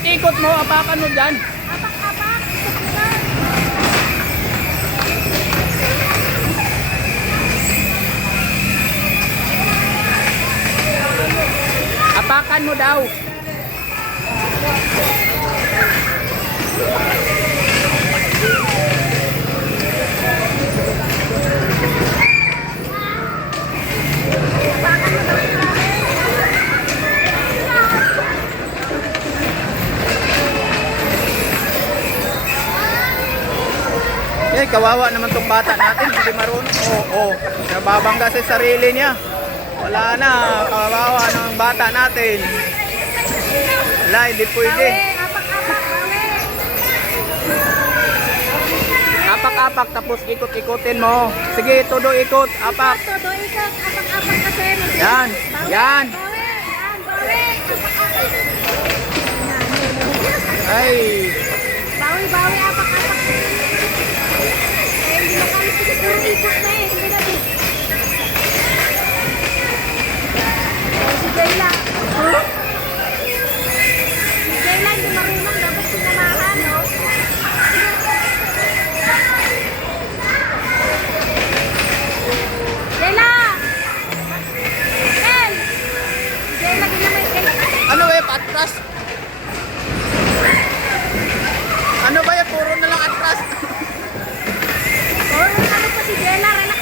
Ikot-ikot mo, apakan mo dyan. Apak-apak. Apakan mo daw. Eh, kawawa naman tong bata natin, hindi marunong. Oo, nababangga sa sarili niya. Wala na, kawawa ng bata natin. Wala, hindi pwede. Apak-apak. Apak-apak, tapos ikot-ikutin mo. Sige, todo ikot, apak. Todo ikot. Apak-apak kasi. Yan, yan. Bawi. Ay, Bawi, apak-apak. Hindi na kami siguro ikot na eh. Hindi na din. Si Jayla. Si Jayla hindi marunong. Dapat sinamahan, no? Jayla! Kel! Si Jayla din naman. ano ba yung atras? Ano ba yung puro na lang atras? Oh, ano pa si Jayla? Relax.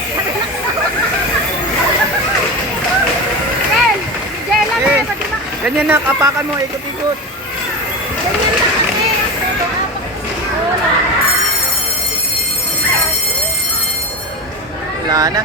Kel! Si Jayla Eh, kaya pati ba? ganyan na, apakan mo, ikot-ikot. Ganyan lang kami. Todo apak si Lola. Wala na.